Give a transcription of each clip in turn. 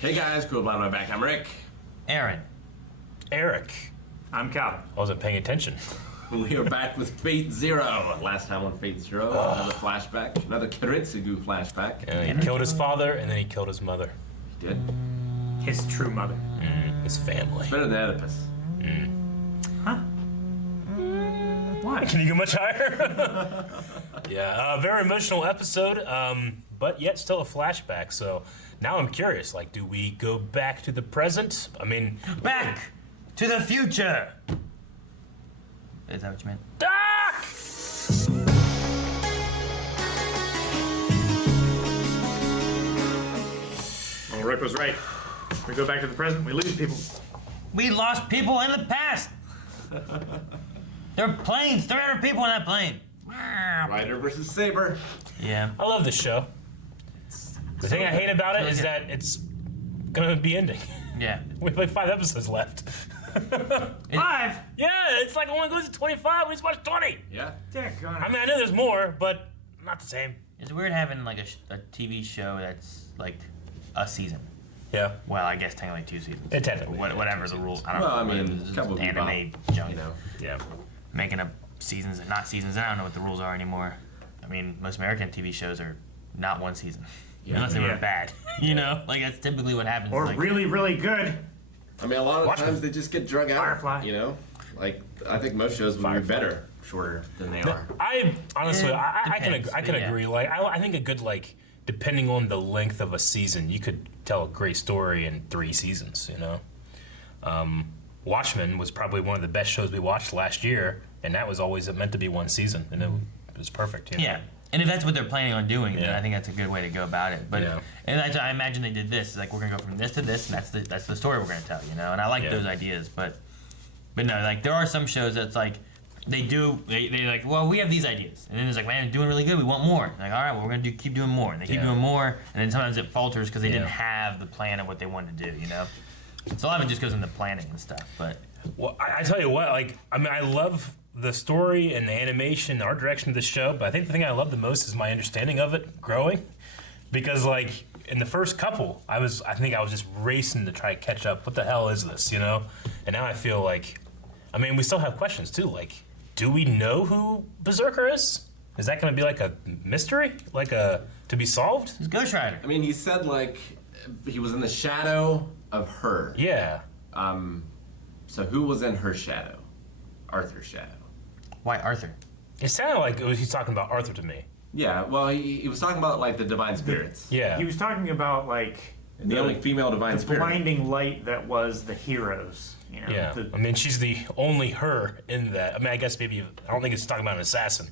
Hey guys, cool blind my back. I'm Rick. Aaron. Eric. I'm Calvin. I wasn't paying attention. We are back with Fate Zero. Last time on Fate Zero, another flashback, another Kiritsugu flashback. He killed his father and then he killed his mother. He did. His true mother. His family. Better than Oedipus. Huh? Why? Can you go much higher? Yeah, very emotional episode, but yet still a flashback. So now I'm curious, like, do we go back to the present? I mean, Back to the future. Is that what you meant? Doc! Well, Rick was right. We go back to the present, we lose people. We lost people in the past. There are planes, 300 people in that plane. Ryder versus Saber. Yeah. I love this show. The thing I hate about it is that it's gonna be ending. Yeah. We have like 5 episodes left. 5? Yeah, it's like only goes to 25. We just watched 20. Yeah. I mean, I know there's more, but not the same. It's weird having like a TV show that's like a season. Yeah. Well, I guess technically 2 seasons. It technically. Whatever the rules. I don't Well, know. I mean, It's a couple of anime people, junk. you know. Yeah. Making up seasons and not seasons. I don't know what the rules are anymore. I mean, most American TV shows are not 1 season. Yeah. Unless they were Yeah. bad. You know? Like, that's typically what happens. Or like, really, really good. I mean, a lot of Watchmen. times they just get drug out. Firefly. You know, like I think most shows would be better shorter than they are. I honestly, Yeah, I can depends, I can but yeah. agree. Like I think a good, like, depending on the length of a season, you could tell a great story in 3 seasons. You know, Watchmen was probably one of the best shows we watched last year, and that was always meant to be 1 season, and it was perfect. You know? Yeah. And if that's what they're planning on doing, then Yeah. I think that's a good way to go about it. But Yeah. and I imagine they did this. It's like, we're gonna go from this to this, and that's the story we're gonna tell, you know. And I like Yeah. those ideas, but no, like there are some shows that's like they like, well, we have these ideas, and then it's like, man, doing really good, we want more. Like, all right, well, we're gonna keep doing more, and they keep Yeah. doing more, and then sometimes it falters because they didn't Yeah. have the plan of what they wanted to do, you know. So a lot of it just goes into planning and stuff, but. Well, I tell you what, like, I mean, I love the story and the animation, the art direction of the show, but I think the thing I love the most is my understanding of it growing. Because, like, in the first couple, I think I was just racing to try to catch up. What the hell is this, you know? And now I feel like, I mean, we still have questions too. Like, do we know who Berserker is? Is that going to be like a mystery, like to be solved? It's Ghost Rider. I mean, he said like he was in the shadow of her. Yeah. So who was in her shadow? Arthur's shadow. Why Arthur? It sounded like he's talking about Arthur to me. Yeah, well, he was talking about like the divine spirits. Yeah. He was talking about, like, The only female divine the spirit. blinding light that was the heroes. You know, Yeah. I mean, she's the only her in that. I mean, I guess maybe, I don't think it's talking about an assassin.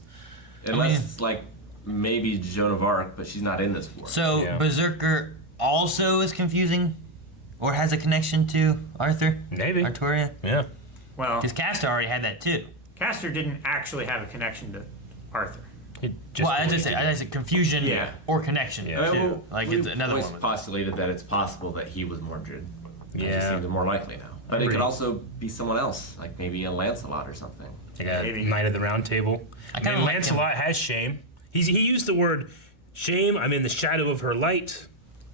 Unless it's like maybe Joan of Arc, but she's not in this war. So Yeah. Berserker also is confusing, or has a connection to Arthur? Maybe. Arturia? Yeah. well, Because Castor already had that too. Castor didn't actually have a connection to Arthur. It just Well, I believed just it. said confusion Yeah. or connection Yeah. too. Like we it's another always one. postulated that it's possible that he was Mordred. It just Yeah. seems more likely now. But it Agreed. could also be someone else, like maybe a Lancelot or something. Like a Maybe. Knight of the Round Table. I I kinda mean, like Lancelot has shame. He used the word shame. I'm in the shadow of her light.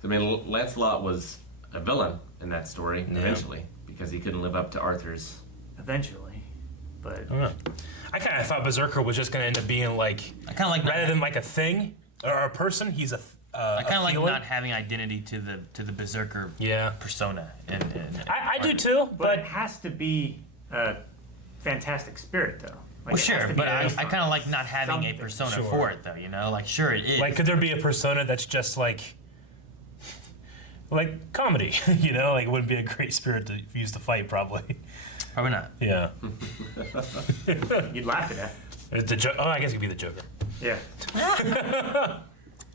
I mean, Lancelot was a villain in that story eventually because he couldn't live up to Arthur's. Eventually. But I don't know. I kind of thought Berserker was just going to end up being like, I kind of like rather than like a thing or a person, he's a. I kind of like feeling. not having identity to the Berserker Yeah. persona. And I do too, but but it has to be a fantastic spirit, though. Like, well, it has sure, to be but I based on kind of like not having a something. persona Sure. for it, though. You know, like sure it is. like, could there be a persona that's just like comedy? You know, like it wouldn't be a great spirit to use to fight, probably. Probably not. Yeah. You'd laugh to death. I guess it could be the Joker. Yeah.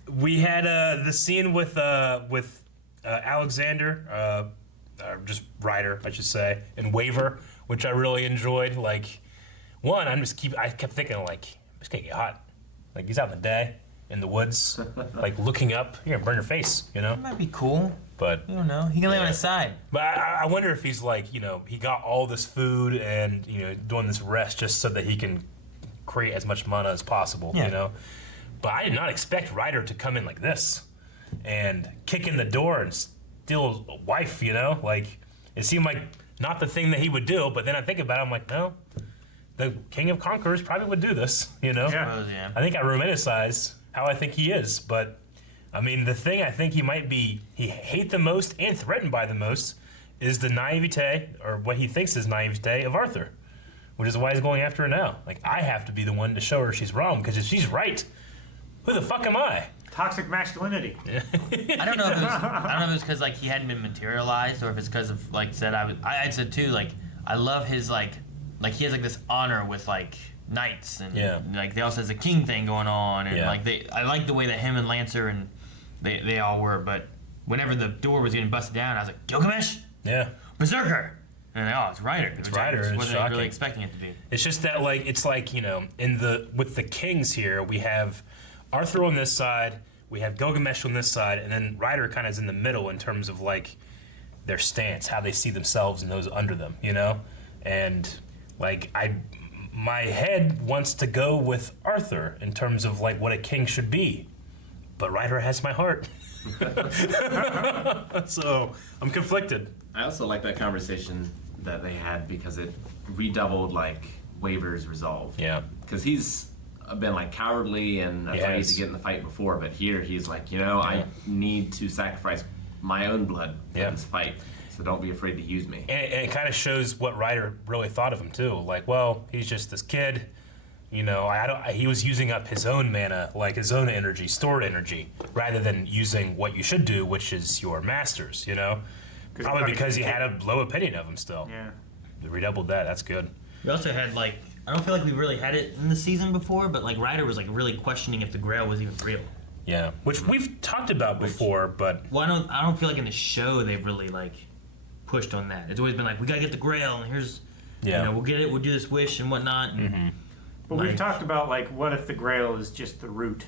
We had the scene with Alexander, or just Ryder, I should say, and Waver, which I really enjoyed. Like, one, I kept thinking, like, it's gonna get hot. Like, he's out in the day, in the woods, like looking up. You're gonna burn your face, you know. It might be cool. But You don't know. He can lay on his side. But I wonder if he's like, you know, he got all this food and, you know, doing this rest just so that he can create as much mana as possible, Yeah. you know. But I did not expect Ryder to come in like this and kick in the door and steal a wife, you know? Like, it seemed like not the thing that he would do, but then I think about it, I'm like, no, the King of Conquerors probably would do this, you know? Yeah. Suppose, yeah. I think I romanticize how I think he is, but I mean, the thing I think he hate the most and threatened by the most is the naivete, or what he thinks is naivete of Arthur, which is why he's going after her now. Like, I have to be the one to show her she's wrong, because if she's right, who the fuck am I? Toxic masculinity. I don't know if it was because like he hadn't been materialized, or if it's because of like said I said too, like I love his like he has like this honor with like knights, and like they also has a king thing going on, and like I like the way that him and Lancer and they all were, but whenever the door was getting busted down, I was like, Gilgamesh, Berserker, and it's Ryder. It's Ryder. I It's wasn't shocking. really expecting it to be. It's just that like it's like, you know, with the kings here, we have Arthur on this side, we have Gilgamesh on this side, and then Ryder kind of is in the middle in terms of like their stance, how they see themselves and those under them, you know? And like my head wants to go with Arthur in terms of like what a king should be, but Ryder has my heart. So I'm conflicted. I also like that conversation that they had because it redoubled like Waver's resolve. Yeah. Because he's been like cowardly and afraid to get in the fight before, but here he's like, you know, I need to sacrifice my own blood in this fight, so don't be afraid to use me. And it kind of shows what Ryder really thought of him too. Like, well, he's just this kid, you know. He was using up his own mana, like his own energy, stored energy, rather than using what you should do, which is your masters, you know. Probably because he had a low opinion of him still. Yeah. They redoubled that. That's good. We also had like I don't feel like we really had it in the season before, but like Ryder was like really questioning if the Grail was even real. Yeah, which we've talked about before, but Well, I don't feel like in the show they've really like pushed on that. It's always been like we gotta get the Grail, and here's you know we'll get it, we'll do this wish and whatnot. And, But we've talked about like what if the Grail is just the root?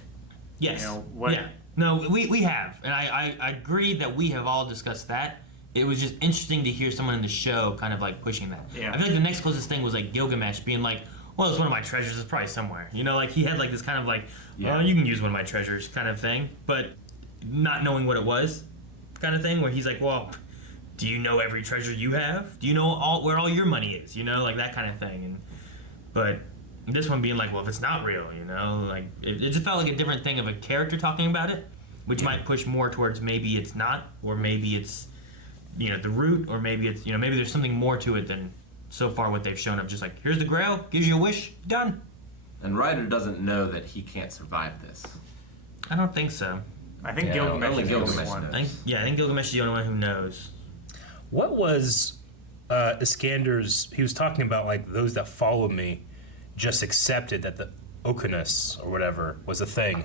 Yes. You know, what- Yeah. No, we have, and I agree that we have all discussed that. It was just interesting to hear someone in the show kind of like pushing that. Yeah. I feel like the next closest thing was like Gilgamesh being like, well, it's one of my treasures. It's probably somewhere. You know, like he had like this kind of like, well, you can use one of my treasures kind of thing, but not knowing what it was kind of thing where he's like, well, do you know every treasure you have? Do you know where all your money is? You know, like that kind of thing. And but this one being like, well, if it's not real, you know, like it just felt like a different thing of a character talking about it, which might push more towards maybe it's not, or maybe it's, you know, the root, or maybe it's, you know, maybe there's something more to it than so far what they've shown of just like, here's the Grail, gives you a wish, done. And Ryder doesn't know that he can't survive this. I don't think so. I think Yeah, Gilgamesh only is the only Gilgamesh one. knows. I think Gilgamesh is the only one who knows. what was Iskander's? He was talking about like those that follow me just accepted that the Ocanus or whatever was a thing.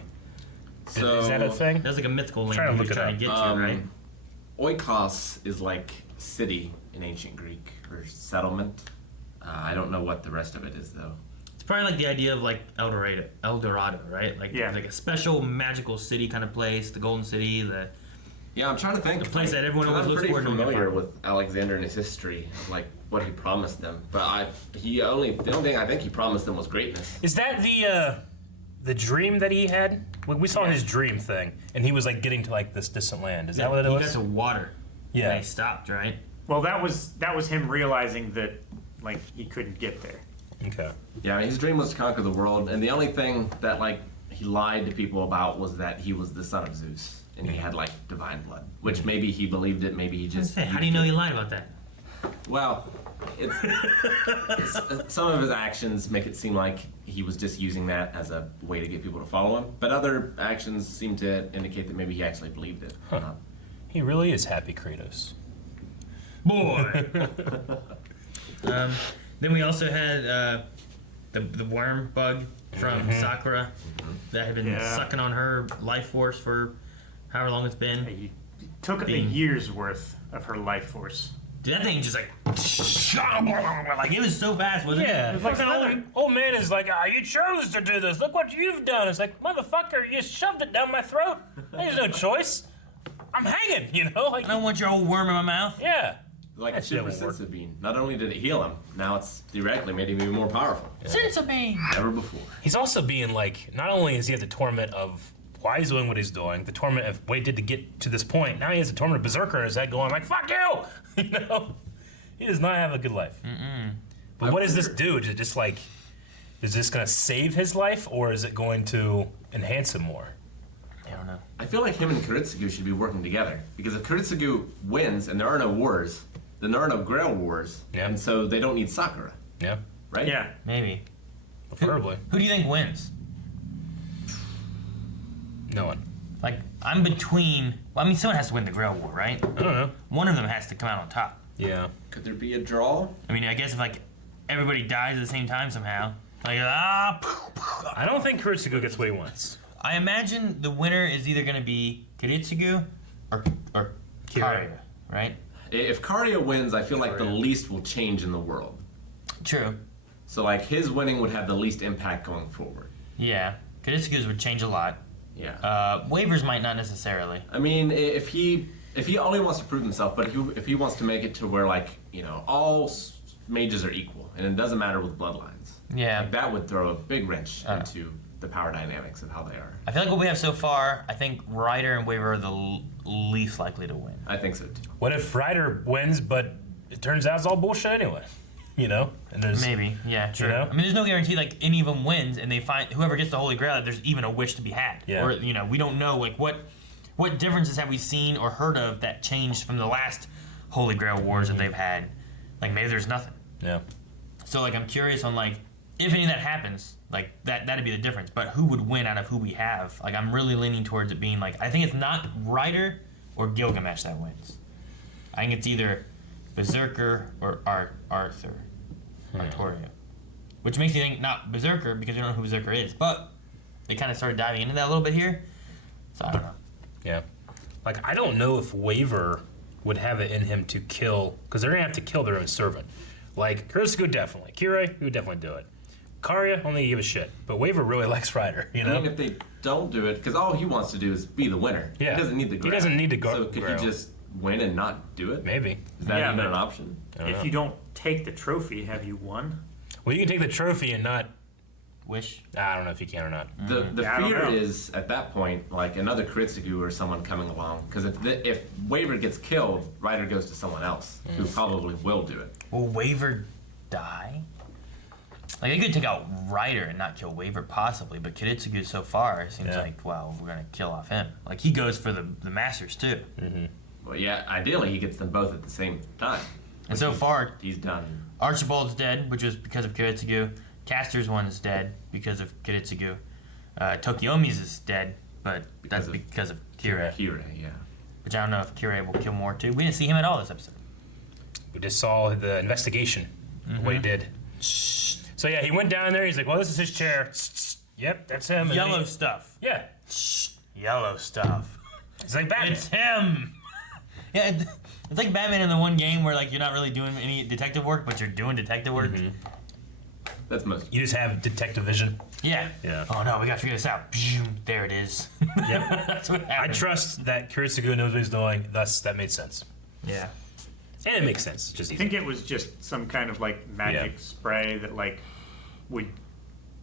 So, Is that a thing? That's like a mythical land Trying to he look was it trying up. to get to, right? Oikos is like city in ancient Greek, or settlement. I don't know what the rest of it is though. It's probably like the idea of like El Dorado, right? Like like a special magical city kind of place, the Golden City, Yeah, I'm trying to think. The place that everyone always I'm looks pretty forward to when they familiar find. with Alexander and his history, of like what he promised them. But the only thing I think he promised them was greatness. Is that the dream that he had? We saw his dream thing, and he was like getting to like this distant land. Is that what it he was? got to water. Yeah. And he stopped, right? Well, that was him realizing that like he couldn't get there. Okay. Yeah, his dream was to conquer the world, and the only thing that like he lied to people about was that he was the son of Zeus, and he had like divine blood. Which maybe he believed it, maybe he just. How do you know he lied about that? Well, some of his actions make it seem like he was just using that as a way to get people to follow him, but other actions seem to indicate that maybe he actually believed it. He really is happy, Kratos. Boy. Then we also had the worm bug from Sakura that had been sucking on her life force for however long it's been. He took a Being- year's worth of her life force. Dude, that thing just like it was so fast, wasn't Yeah, it? It's like fucking old man is like, you chose to do this. Look what you've done. It's like, motherfucker, you shoved it down my throat. There's no choice. I'm hanging, you know? Like, I don't want your old worm in my mouth. yeah. Like That a shit super won't work. sensitive bean. Not only did it heal him, now it's theoretically made him even more powerful. Sense of me. Never before. He's also being like, not only is he at the torment of why he's doing what he's doing, the torment of what he did to get to this point. Now he has a torment of berserker in his head going like, fuck you! You know? He does not have a good life. But what does this do? Is it just like, is this going to save his life, or is it going to enhance him more? I don't know. I feel like him and Kuritsugu should be working together. Because if Kuritsugu wins and there are no wars, then there are no Grail wars. Yeah. And so they don't need Sakura. Yeah. Right? Yeah. Maybe. Preferably. Who do you think wins? No one. Like, I'm between... Well, I mean, someone has to win the Grail War, right? I don't know. One of them has to come out on top. Yeah. Could there be a draw? I mean, I guess if, like, everybody dies at the same time somehow. Like, I don't think Kuritsugu gets what he wants. I imagine the winner is either going to be Kuritsugu or Kira, right? If Karya wins, I feel like the least will change in the world. True. So, like, his winning would have the least impact going forward. Yeah. Kuritsugu's would change a lot. Yeah. Waivers might not necessarily. I mean, if he only wants to prove himself, but if he wants to make it to where, like, you know, all mages are equal, and it doesn't matter with bloodlines. Yeah. Like, that would throw a big wrench into the power dynamics of how they are. I feel like what we have so far, I think Ryder and Waiver are the least likely to win. I think so, too. What if Ryder wins, but it turns out it's all bullshit anyway? You know? And there's Maybe, yeah, true. You know? I mean, there's no guarantee like any of them wins, and they find whoever gets the Holy Grail, that there's even a wish to be had. Yeah. Or you know, we don't know like what differences have we seen or heard of that changed from the last Holy Grail wars that they've had. Like maybe there's nothing. Yeah. So like I'm curious on like if any of that happens, like that'd be the difference. But who would win out of who we have? Like I'm really leaning towards it being like I think it's not Ryder or Gilgamesh that wins. I think it's either Berserker or Arthur. Artoria. Which makes you think not Berserker because you don't know who Berserker is. But they kind of started diving into that a little bit here. So I don't know. Yeah. Like, I don't know if Waver would have it in him to kill, because they're going to have to kill their own servant. Like, Kuritsugu definitely. Kirei, he would definitely do it. Karya, I don't think he give a shit. But Waver really likes Ryder, you know? I mean, if they don't do it, because all he wants to do is be the winner. Yeah. He doesn't need the He doesn't need to go. So could he just win and not do it? Maybe. Is that Yeah, even but an option? If you don't take the trophy, have you won? Well, you can take the trophy and not... Wish. I don't know if you can or not. The Yeah, I don't fear know. is, at that point, like another Kuritsugu or someone coming along. Because if Waver gets killed, Ryder goes to someone else who probably will do it. Will Waver die? Like they could take out Ryder and not kill Waver possibly, but Kuritsugu so far it seems like well we're gonna kill off him. Like he goes for the masters too. Well, yeah, ideally he gets them both at the same time. And so far He's done. Archibald's dead, which was because of Kuritsugu. Caster's one is dead because of Kuritsugu. Tokiomi's is dead, but that's because of Kira. Kira, yeah. Which I don't know if Kira will kill more too. We didn't see him at all this episode. We just saw the investigation, what he did. So yeah, he went down there, he's like, well, this is his chair. Yep, that's him. And Yellow he- stuff. Yeah. Yellow stuff. It's like Batman. It's him. Yeah, it's like Batman in the one game where like you're not really doing any detective work, but you're doing detective work. That's most. You just have detective vision. Yeah. Yeah. Oh no, we gotta figure this out. There it is. Yep. That's what I happened. trust that Kuritsugu knows what he's doing, thus that made sense. Yeah. And it makes sense. It's just I easy. think it was just some kind of like magic Yeah. spray that like would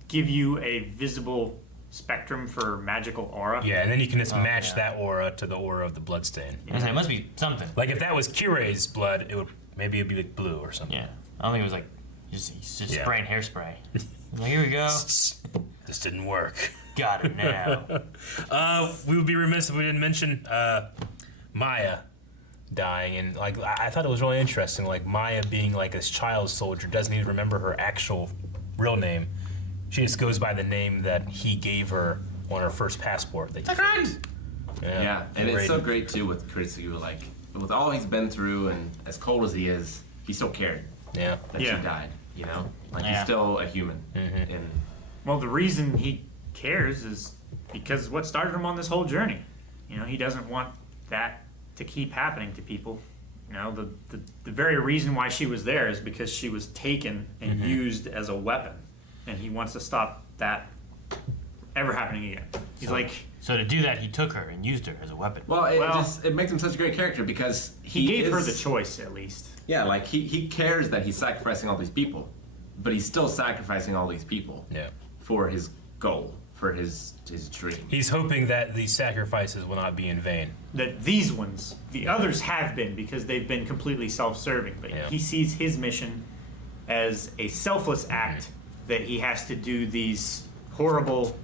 give you a visible spectrum for magical aura. Yeah, and then you can just match yeah. that aura to the aura of the bloodstain. I was like, it must be something. Like if that was Kirei's blood, it would maybe it'd be like blue or something. Yeah. I don't think it was like he's just Yeah. spraying hairspray. Like, here we go. This didn't work. Got it now. We would be remiss if we didn't mention Maya dying, and like I thought it was really interesting. Like Maya being like this child soldier doesn't even remember her actual real name. She just goes by the name that he gave her on her first passport. That Yeah, and it's so great too with Kuritsugu. Like with all he's been through, and as cold as he is, he still cared Yeah. that Yeah. she died. You know, like Yeah. he's still a human. And Well, the reason he cares is because what started him on this whole journey. You know, he doesn't want that to keep happening to people. You know, the very reason why she was there is because she was taken and used as a weapon, and he wants to stop that ever happening again. He's like, So to do that, he took her and used her as a weapon. well, Well- it makes him such a great character because he gave her is- the choice at least. Yeah, like he cares that he's sacrificing all these people, but he's still sacrificing all these people Yeah. for his goal, for his dream. He's hoping that these sacrifices will not be in vain. That these ones, the others have been because they've been completely self-serving. But he sees his mission as a selfless act that he has to do these horrible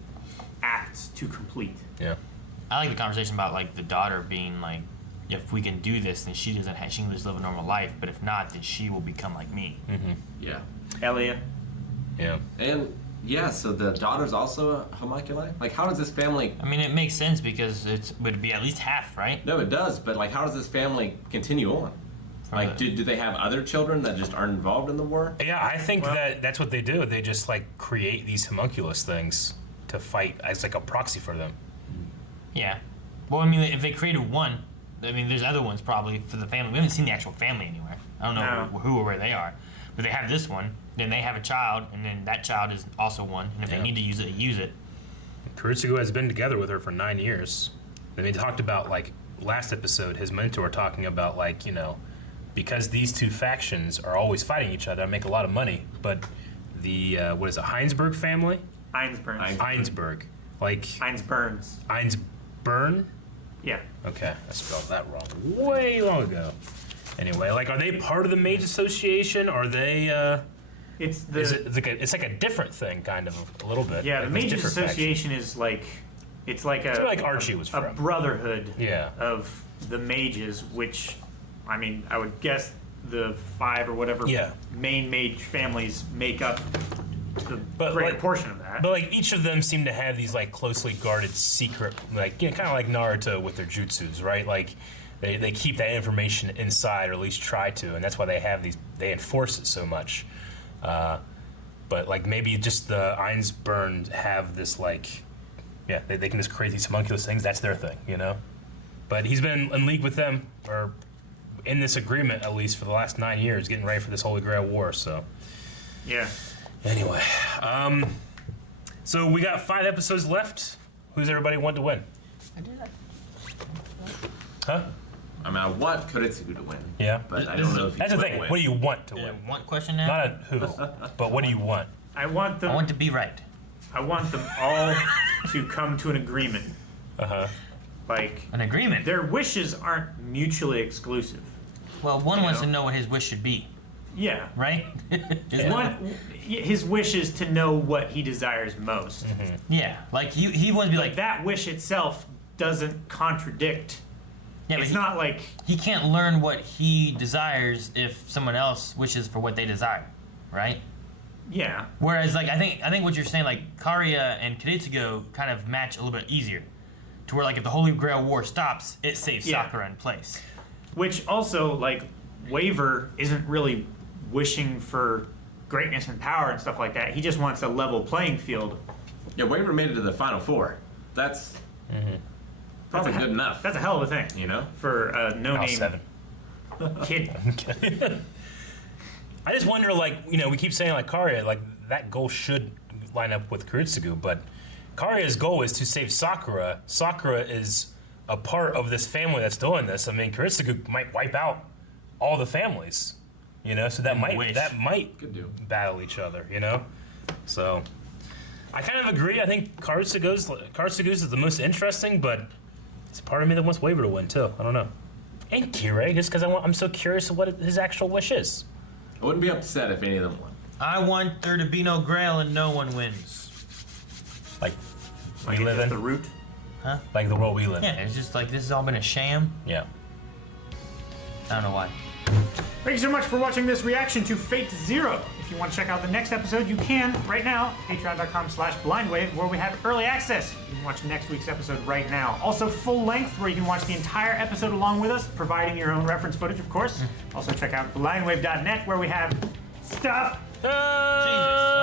acts to complete. Yeah. I like the conversation about like the daughter being like, if we can do this, then she can just live a normal life. But if not, then she will become like me. Mm-hmm. Yeah. Elia. Yeah. And yeah, so the daughter's also a homunculi? Like, how does this family... I mean, it makes sense because it would be at least half, right? No, it does, but like, how does this family continue on? Like, do they have other children that just aren't involved in the war? Yeah, I think that's what they do. They just like create these homunculus things to fight as like a proxy for them. Yeah. Well, I mean, if they created one, I mean, there's other ones probably for the family. We haven't seen the actual family anywhere. I don't know who or where they are. But they have this one, then they have a child, and then that child is also one. And if they need to use it, they use it. Kuritsugu has been together with her for 9 years. And they talked about, like, last episode, his mentor talking about, like, you know, because these two factions are always fighting each other, I make a lot of money. But the, what is it, Heinsberg family? Heinsberg. Like... Heinsberns. Heinsbern? Yeah. Okay, I spelled that wrong way long ago. Anyway, like, are they part of the Mage Association? Are they, It's it's like a different thing, kind of, a little bit. Yeah, like the Mages Association is like... It's like Archie was from. A brotherhood Yeah. of the mages, which, I mean, I would guess the 5 or whatever main mage families make up the greater portion of that. But like each of them seem to have these like closely guarded secret, like, you know, kind of like Naruto with their jutsus, right? Like they keep that information inside, or at least try to, and that's why they have these. They enforce it so much. But like maybe just the Einsburn have this like, yeah, they can just create these homunculus things. That's their thing, you know. But he's been in league with them, or in this agreement at least, for the last 9 years, getting ready for this Holy Grail War. So yeah. Anyway, so we got 5 episodes left. Who's everybody want to win? I did that. Huh? I mean, I want Kuritsugu to win. Yeah. But I don't know if he's That's the going thing. to win. What do you want to win? Want question now? Not a who, but what do you want? I want them. I want to be right. I want them all to come to an agreement. Uh-huh. Like, An agreement. their wishes aren't mutually exclusive. Well, one wants to know what his wish should be, Yeah. right? His wish is to know what he desires most. Mm-hmm. Yeah, like he wants to be like That wish itself doesn't contradict. Yeah, but It's not like he can't learn what he desires if someone else wishes for what they desire, right? yeah. Whereas, like, I think what you're saying, like, Karya and Kiritsugo kind of match a little bit easier, to where, like, if the Holy Grail War stops, it saves Sakura in place. Which also, like, Waver isn't really wishing for greatness and power and stuff like that. He just wants a level playing field. Yeah, Waver made it to the Final Four. That's probably good enough. That's a hell of a thing, you know, for a no-name 7. kid. Okay. I just wonder, like, you know, we keep saying, like, Karya, like, that goal should line up with Kuritsugu, but Karya's goal is to save Sakura. Sakura is a part of this family that's doing this. I mean, Kuritsugu might wipe out all the families, you know, so that might Could do. battle each other, you know? So, I kind of agree. I think Kuritsugu's is the most interesting, but it's part of me that wants Waver to win, too. I don't know. And Kirei, just because I'm so curious of what his actual wish is. I wouldn't be upset if any of them won. I want there to be no Grail and no one wins. Like, Like, we it's live just in? the root. Huh? Like the world we live in. Yeah, it's just like this has all been a sham. Yeah. I don't know why. Thank you so much for watching this reaction to Fate Zero. If you want to check out the next episode, you can right now. Patreon.com/blindwave, where we have early access. You can watch next week's episode right now. Also full length, where you can watch the entire episode along with us, providing your own reference footage, of course. Also check out blindwave.net, where we have stuff. Jesus.